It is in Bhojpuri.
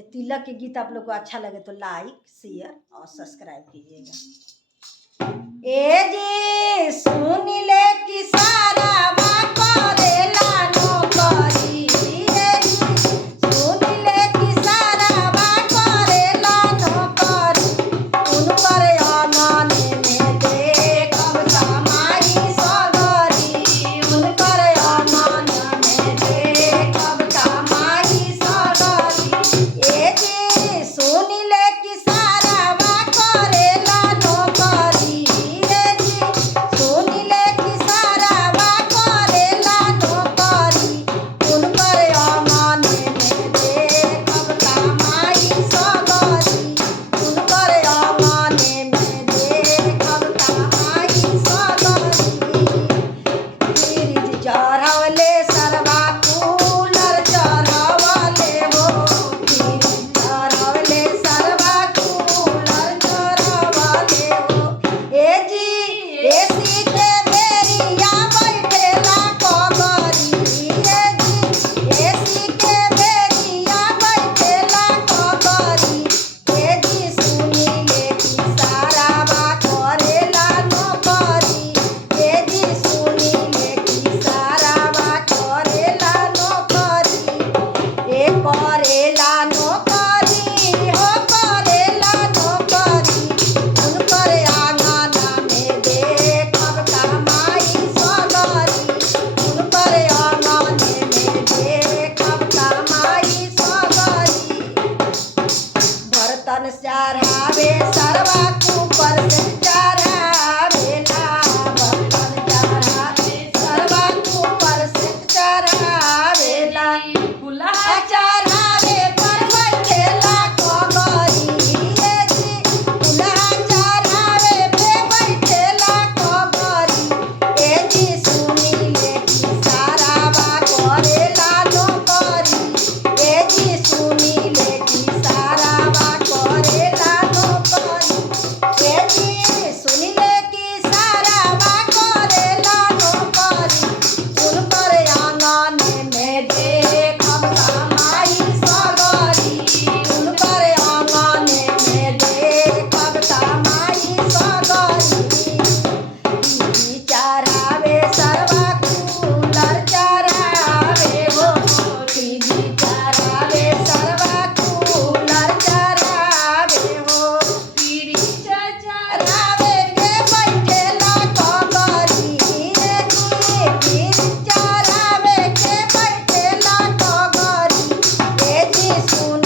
ये तिलक के गीत आप लोग को अच्छा लगे तो लाइक शेयर और सब्सक्राइब कीजिएगा। ए जी सुन ले कि सारा करेला नौकरी, ए जी सुन ले कि सारा करेला नौकरी, उनकर आंगन में देखब कमाई सगरी, उनकर आंगन में देखब कमाई सगरी। ए जी सुन ले कि सारा करेला नौकरी, ए जी सुन ले कि सारा करेला नौकरी, उनकर आंगन में देखब कमाई सगरी, उनकर आंगन में देखब कमाई सगरी। फ्रिज चढ़वले सरवा कूलर चढ़वले हो, फ्रिज चढ़वले सरवा कूलर चढ़वले हो। ए जी एसी के बेरिया बैठेला कगरी, ए जी एसी के बेरिया बैठेला कगरी। ए जी सुनी ले कि सारा करेला नौकरी, ए जी सुनी ले कि सारा करेला नौकरी। ए करेला नौकरी हो करेला नौकरी, उनकर आंगन में देखब कमाई सगरी, उनकर आंगन में देखब कमाई सगरी। बर्तन चढ़ावे सरवा कुकर से चढ़ावेला, बर्तन चढ़ावे सरवा कुकर से चढ़ावेला। कुल्हा चढ़ावे पर बैठेला कगरी, ए जी कुल्हा चढ़ावे पे बैठेला कगरी। ए जी सुनी ले कि सारा करेला नौकरी, ए जी सुनी ले कि सारा करेला नौकरी, ए जी सुनी ले कि सारा करेला नौकरी, उनकर आंगन में देखब कमाई सगरी, उनकर आंगन में देखब कमाई सगरी। टीवी चढ़ावे सरवा कूलर चढ़ावे हो, टीवी चढ़ावे सरवा कूलर चढ़ावे हो। फ्रिज चढ़ावे के बैठेला कगरी, ए जी फ्रिज चढ़ावे के बैठेला कगरी। ए जी सुन